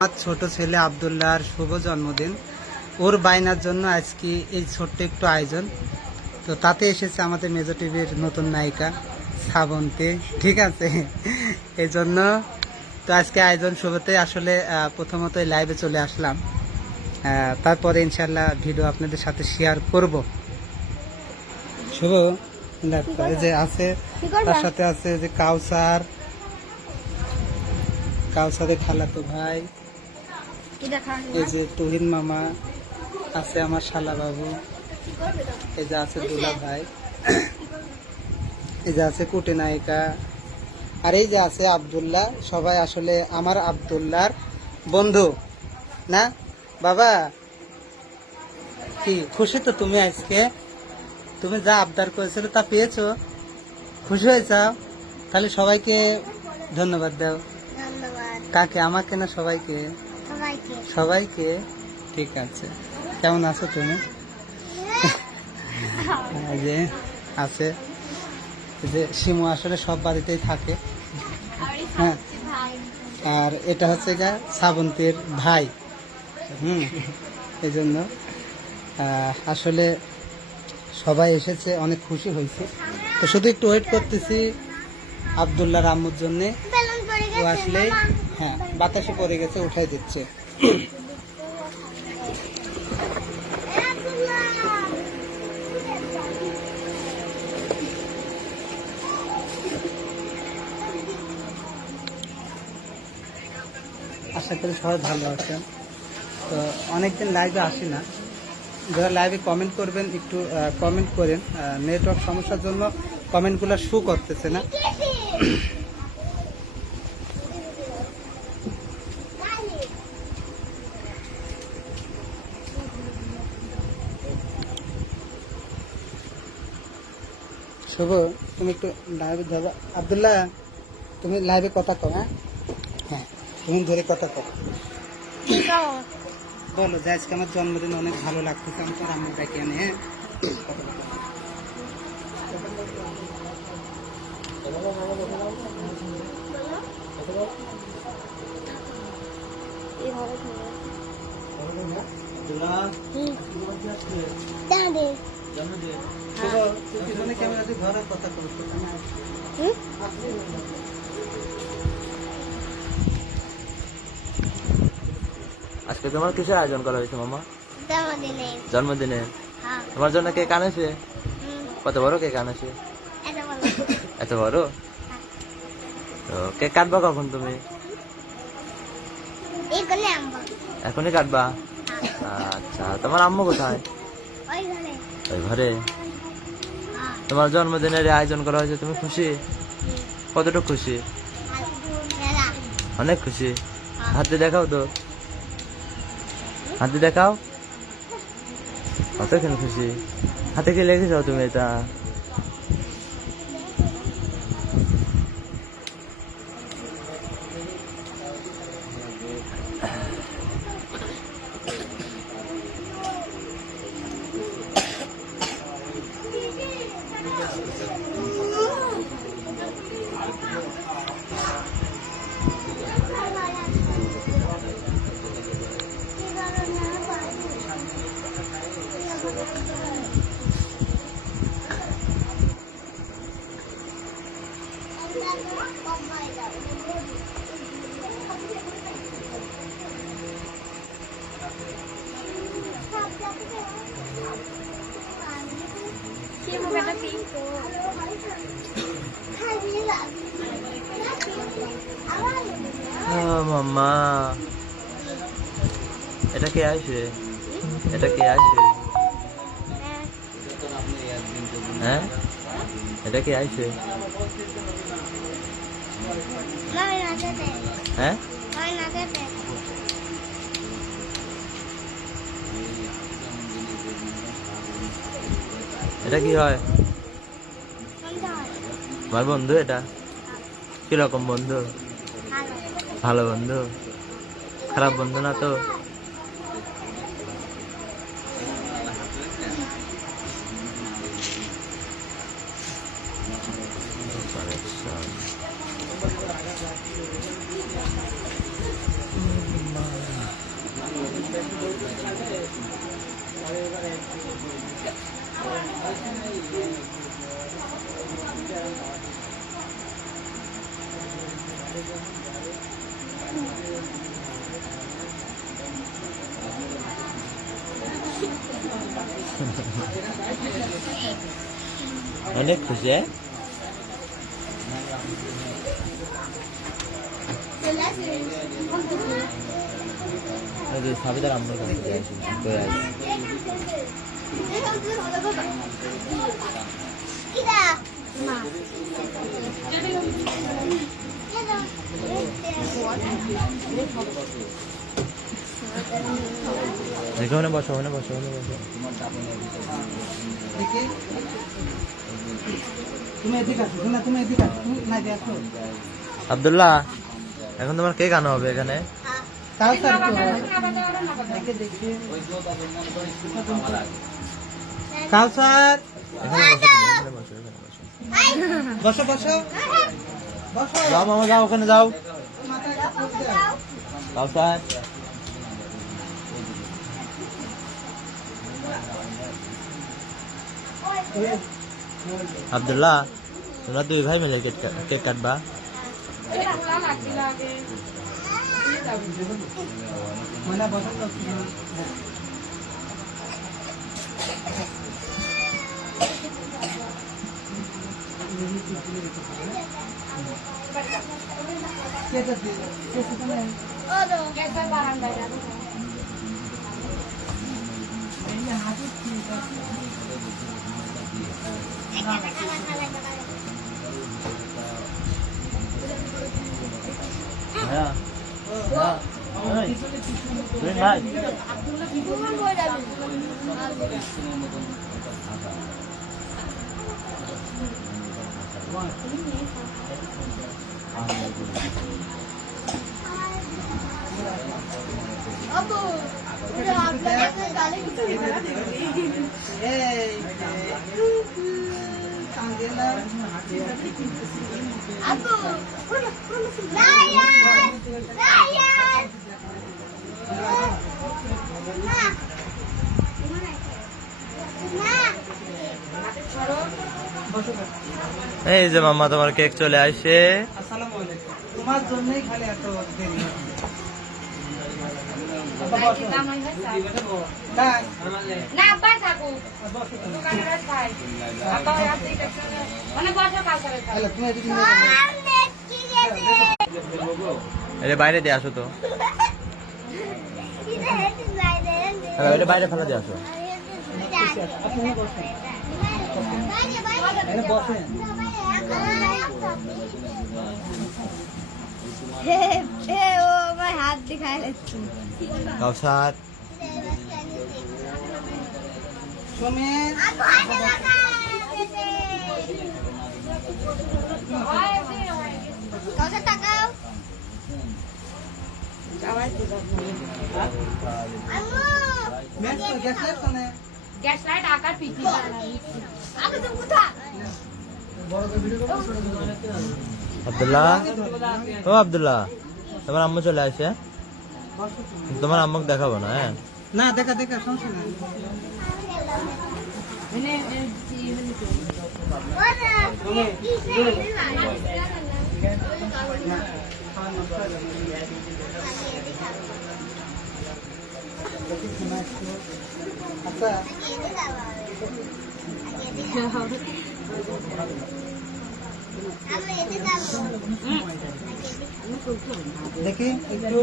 আমার ছোট ছেলে আব্দুল্লাহর শুভ জন্মদিন। ওর বায়নার জন্য আজকে এই ছোট্ট একটু আয়োজন। তো তাতে এসেছে আমাদের মেজর টিভির নতুন নায়িকা শ্রাবন্তী, ঠিক আছে। এই জন্য তো আজকে আয়োজন শুরুতে আসলে প্রথমত লাইভে চলে আসলাম, তারপরে ইনশাল্লাহ ভিডিও আপনাদের সাথে শেয়ার করব। শুভ এই যে আছে, তার সাথে আছে যে কাউসারের খালাতো ভাই, এই যে তুহিন মামা আছে, আমার শালা বাবু, এই যে আছে দুলা ভাই, এই যে আছে কুটে নায়িকা, আর এই যে আছে আব্দুল্লাহ। সবাই আসলে আমার আব্দুল্লাহর বন্ধু না বাবা। কি খুশি তো তুমি? আজকে তুমি যা আবদার করেছিল তা পেয়েছো, খুশি হয়েছ? তাহলে সবাইকে ধন্যবাদ দাও। কাকে? আমাকে না সবাইকে? সবাইকে। ঠিক আছে, কেমন আছো তুমি? এই যে আছে, এই যে শিমু আসলে সব বাড়িতেই থাকে, হ্যাঁ। আর এটা হচ্ছে গা শ্রাবন্তীর ভাই, এই জন্য আসলে সবাই এসেছে, অনেক খুশি হয়েছে। তো শুধু একটু ওয়েট করতেছি আব্দুল্লাহর আম্মুর জন্যে। ও আসলে হ্যাঁ, বাতাসে পড়ে গেছে, উঠাই দিচ্ছে। আশা করি সবাই ভালো আছেন। তো অনেকদিন লাইভে আসি না, যারা লাইভে কমেন্ট করবেন একটু কমেন্ট করেন। নেটওয়ার্ক সমস্যার জন্য কমেন্টগুলো শো করতেছে না। শুভ, তুমি একটু লাইভে যাবা। আব্দুল্লাহ, তুমি লাইভে কথা কও। হ্যাঁ হ্যাঁ, তুমি ধরে কথা কও। বলো যে আজকে আমার জন্মদিন, অনেক ভালো লাগতেছে। আমি তোর আম্মু ডাকি আনে। হ্যাঁ, কথা করছো। আজকে তোমার কিসের আয়োজন করা হয়েছে মামা? জন্মদিনে। তোমার জন্য কেক আনেছে? কত বড় কেক আনেছে? এত বড়? তো কেক কাটবা কখন তুমি? এখনই কাটবা? আচ্ছা, তোমার আম্মু কোথায়? ওই ঘরে। তোমার জন্মদিনের আয়োজন করা হয়েছে, তুমি খুশি? কতটুকু খুশি? অনেক খুশি। হাতে দেখাও তো, হাতে দেখাও। কতক্ষণ খুশি? হাতে কি লেগেছ তুমি? এটা মাম্মা, এটা কে আসে? এটা কে আসে? হ্যাঁ, এটা কে আসে? হ্যাঁ, এটা কি হয়? আমার বন্ধু এটা? কিরকম বন্ধু? ভালো বন্ধু? খারাপ বন্ধু না তো? অনেক খুশি হ্যাঁ? সাবিতার আম্মুর কাছে দিয়ে আসি, করে আসি। দেখো ওখানে বসো, ওখানে বসো, ওখানে বসো। দেখি তুমি এদিকে আসো, না তুমি এদিকে আসো, তুমি না দেখো আব্দুল্লাহ, এখন তোমার কে গান হবে এখানে? তাও স্যার দেখে দেখি কাউসার এখানে বসো, এখানে বসো, এখানে বসো। বসো বসো বসো যাও মামা, যাও ওখানে যাও। মাথাটা ফুল দাও। কাউসার, আব্দুল্লাহ, তোমরা দুই ভাই মিলে কেক কাটবা? মানে বসো তো হ্যাঁ, দুই ভাই। এই যে মাম্মা, তোমার কেক চলে আসে। আসসালামু আলাইকুম। তোমার জন্যই খালি এত দেরি হচ্ছে। এটা বাইরে দিয়ে আসো তো, এটা বাইরে ফেলা দিয়ে আসো। হাত দিখায় কাউসার, সুমিত টাকাও গ্যাস লাইট আকার পিটি আমি তো কোথা আব্দুল্লাহ, ও আব্দুল্লাহ, তোমার আম্মু চলে আসে। তোমার আম্মুকে দেখাবো না? হ্যাঁ, না দেখা দেখা সমস্যা নাই। আচ্ছা দেখি একটু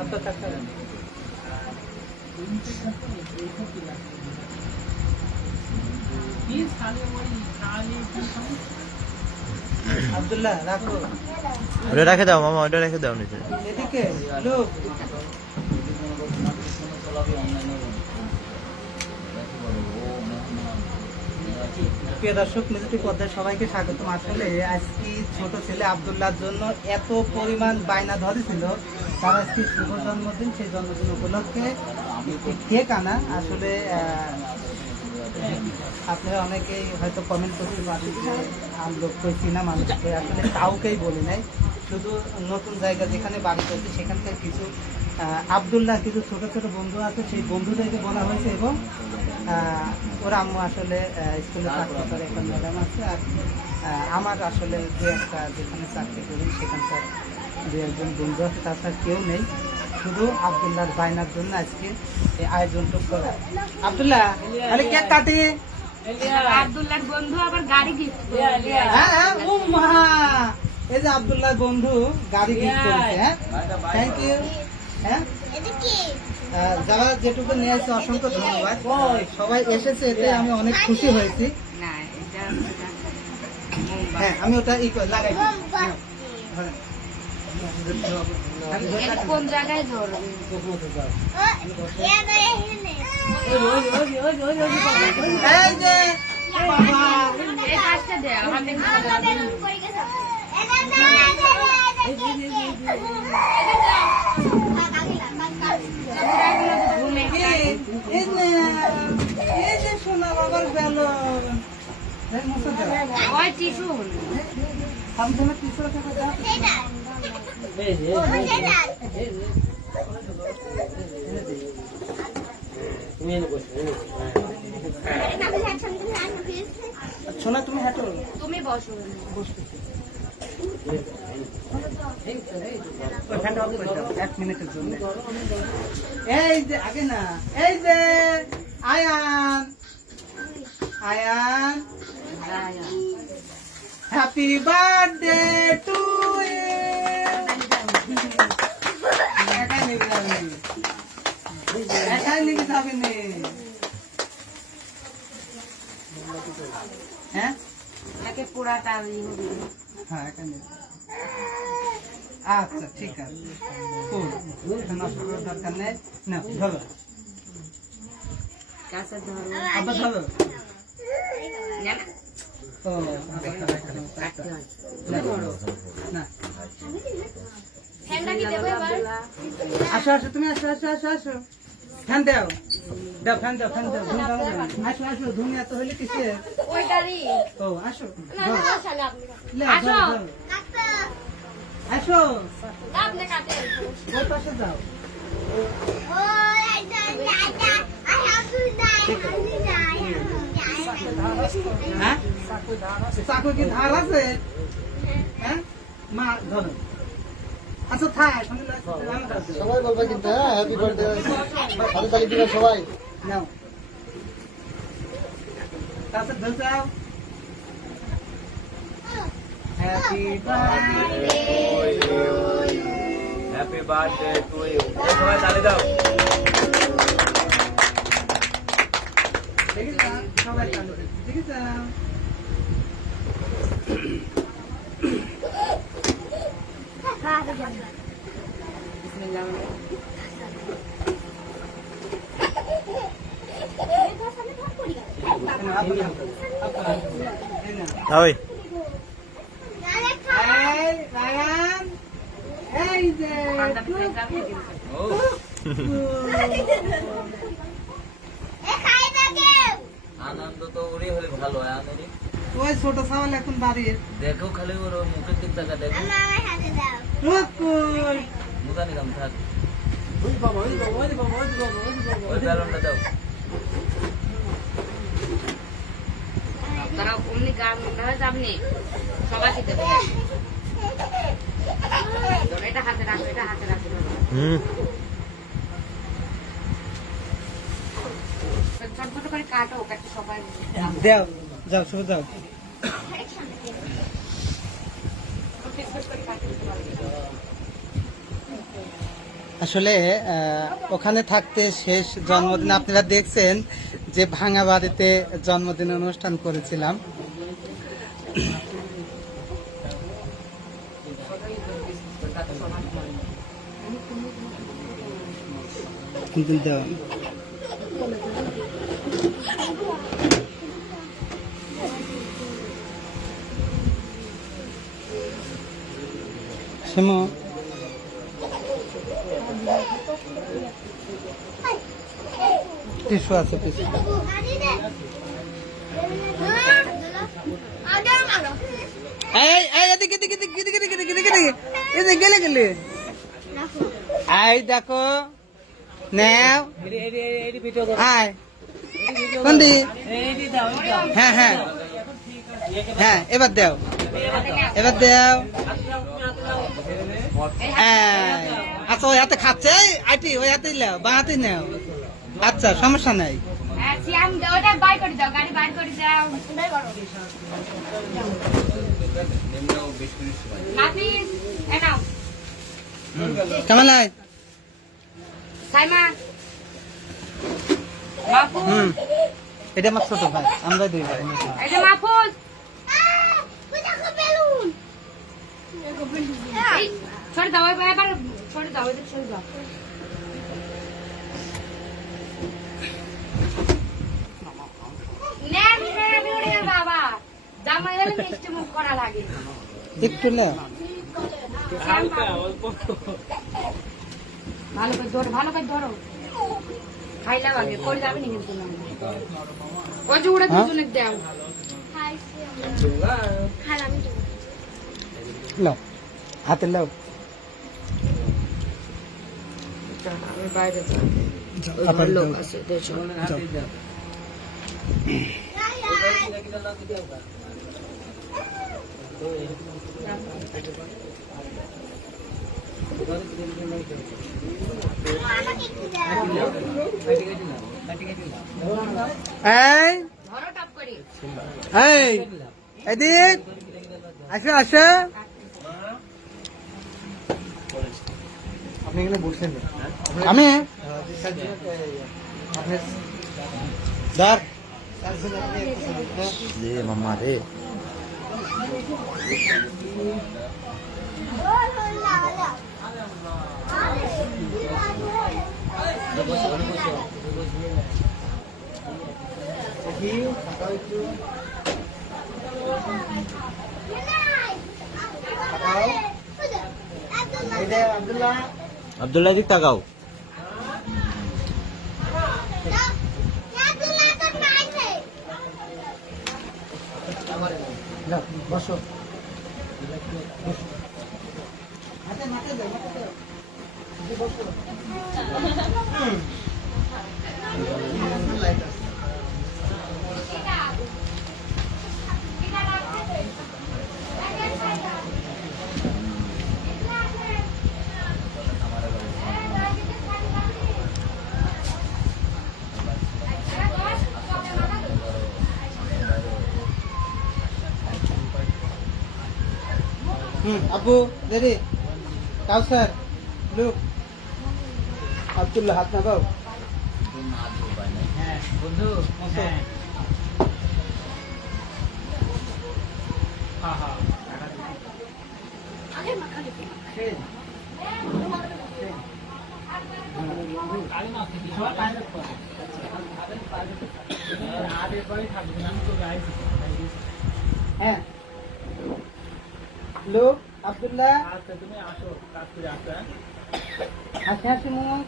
আচ্ছা আচ্ছা আব্দুল্লাহ রাখো, ওটা রেখে দাও মামা, ওটা রেখে দাও নিচে। এদিকে লোক প্রিয় দর্শক, মিউজিক পর্দায় সবাইকে স্বাগতম। আসলে আজকে ছোট ছেলে আব্দুল্লাহর জন্য এত পরিমাণ বায়না ধরেছিল, তার আজকে শুভ জন্মদিন। সেই জন্মদিন উপলক্ষে কেক আনা। আসলে আপনারা অনেকেই হয়তো কমেন্ট করতে পারেন যে আমরা কইছি না মানুষকে, আসলে কাউকেই বলি নাই। শুধু নতুন জায়গা যেখানে বাড়ি করছে সেখানকার কিছু আব্দুল্লাহ কিছু ছোট ছোট বন্ধু আছে, সেই বন্ধুদেরকে বলা হয়েছে। এবং ওর আম্মু আসলে স্কুলে চাকরি করে, একটা ম্যাডাম আছে। আর আমার আসলে যে একটা যেখানে চাকরি করি সেখানকার দু একজন বন্ধু আছে, তাছাড়া কেউ নেই। শুধু আব্দুল্লাহর বায়নার জন্য আজকে এই আয়োজনটা করা। আব্দুল্লাহ আরে কেক কাটি। আব্দুল্লাহর বন্ধু আবার গাড়ি গিফট হ্যাঁ হ্যাঁ, ও মা, এই যে আব্দুল্লাহর বন্ধু গাড়ি গিফট করেছে। হ্যাঁ, থ্যাংক ইউ। হ্যাঁ, যারা যেটুকু নিয়ে আসছে অসংখ্য ধন্যবাদ। সবাই এসেছে, এতে আমি অনেক খুশি হয়েছি। না এটা হ্যাঁ, আমি ওটা লাগাই দিই। হ্যাঁ। এটা কোন জায়গায় ধরবে? এই যে বাবা, এই কাজটা দে হাতে ঘুমে এই যে সোনা বাবার বেলুন। ওই টিস্যু আমি তোমার কিছু টাকা দাও। সোনা তুমি হাঁটো, তুমি বসো। বসতেছি। ওখানটা অফ করে দাও 1 মিনিটের জন্য। এই যে আগে না, এই যে Ayaan, Ayaan, happy birthday to you. একাই নিবি যাবে, একাই নিবি যাবে নে। হ্যাঁ একে পুরাটা হবে। হ্যাঁ, একাই নিবি। আচ্ছা ঠিক আছে, খুব নষ্ট করার দরকার নেই। না ধরো, কাছে ধরো। আবার ধরো। না না ও না, ফ্যানটা কি দেবো এবার? আসো আসো, তুমি আসো আসো আসো আসো, ফ্যান দাও, দাও ফ্যান দাও, ফ্যান দাও, ধুম দাও না। আসো আসো, ধুম এত হইলে কিসে? ওই গাড়ি ও আসো, না ধরো। না শালা আপনি লে, আসো। ধরো, ধরো। আসো, আপনি কাটে ওই পাশে যাও। হ্যাঁ, চাকু কি ধার আছে? হ্যাঁ, মা ধরো। আচ্ছা থাক, সবাই বলবে কিন্তু, হ্যাঁ, হ্যাপি বার্থডে, ভালো তালি দিবে সবাই। নাও, তারপর ধরে যাও। Happy birthday, happy birthday to you. সবাই তালি দাও। ঠিক আছে, সবাই চালু রেখে, ঠিক আছে। বিসমিল্লাহ ওই এই রায়ান, এই যে আমরা প্লেন যাবে আনন্দ তো ওরই হলে ভালো হয়। আনন্দ ওই ছোট ছাওয়াল এখন বাড়ির দেখো, খালি ওর মুখের দিক টাকা দেখো। মুকুল, মুখা নিলাম থাক। ওই ব্যালনটা দাও। তারা অমনি গান ধরে যাবনি সবাইকে দেবে। এটা হাতে রাখো, এটা হাতে রাখো। ছোট ছোট করে কাটো, কাটি সবাই দেও, যাও শুরু যাও। আসলে ওখানে থাকতে শেষ জন্মদিন আপনারা দেখছেন যে ভাঙা বাড়িতে জন্মদিন অনুষ্ঠান করেছিলাম। দেওয়া শিমু, টিস্যু আছে পিছু। এই এই এদিকে এদিকে এদিকে এদিকে এদিকে এদিকে এদিকে এদিকে গেলে গেলে এই দেখো নাও, আয় কোন দি? হ্যাঁ হ্যাঁ হ্যাঁ, এবার দাও, এবার দাও। আচ্ছা ওই হাতে খাচ্ছে এই, আইটি ওই হাতে নাও বা হাতে নাও আচ্ছা সমস্যা নাই সিয়াম ওটা বাই করে দাও গাড়ি বাইর করে দাও নাফিস এ নাও কেমন লাগে সাইমা মাহফুজ এটা আমার ছোট ভাই আমরা দুই ভাই এই যে মাহফুজ এই, সরে দাও এবার সরে দাও এদিকে সরে দাও বাবা জামাই হলে মিষ্টি মুখ করা লাগে একটু না ভালো করে ধরো খাইলাম আগে করে যাবে না কিন্তু ওই যে উড়ে দুজনে দাও লাও হাতে লাও আমি বাইরে আবার লোক আছে দেখো এই ধরো টপ করে এই এদিক আসো আসো আপনি এখানে বসছেন আমি ধর রে মাম্মা রে আব্দুল্লাহ দিক তাকাও বসো আব্বু রেডি কাউসার লুক আব্দুল্লাহ হাত নাগাও হ্যাঁ বন্ধু হ্যাঁ হ্যাঁ লোক আব্দুল্লাহ তুমি আসো কাজ করে আসো হাসি হাসি মুখ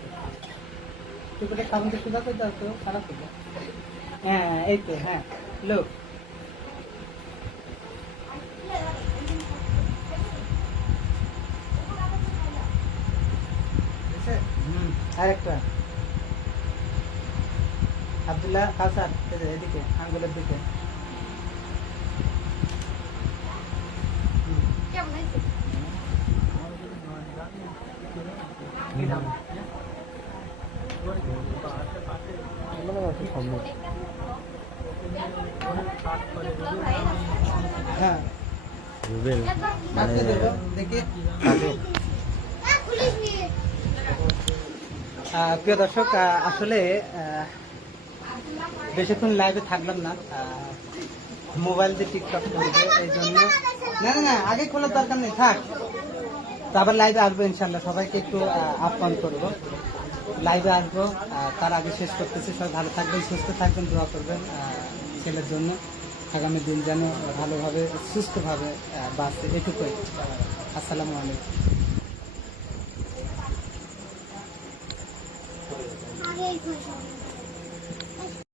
তুই সামনে থেকে সুদা করে দাও তো খারাপ করবে হ্যাঁ এই তো হ্যাঁ লোক আরেকটা আব্দুল্লাহ কাউসার এদিকে আঙ্গুলের দিকে হ্যাঁ রুবেল আজকে দেবো দেখি প্রিয় দর্শক আসলে বেশিক্ষণ লাইভে থাকলাম না মোবাইল দিয়ে টিকটক করবে এই জন্য না না না আগে খোলার দরকার নেই থাক তো আবার লাইভে আসবো ইনশাল্লাহ সবাইকে একটু আহ্বান করবো লাইভে আসবো তার আগে শেষ করতেছি সবাই ভালো থাকবেন সুস্থ থাকবেন দোয়া করবেন ছেলের জন্য আগামী দিন যেন ভালোভাবে সুস্থভাবে বাঁচে এটুকুই আসসালামু আলাইকুম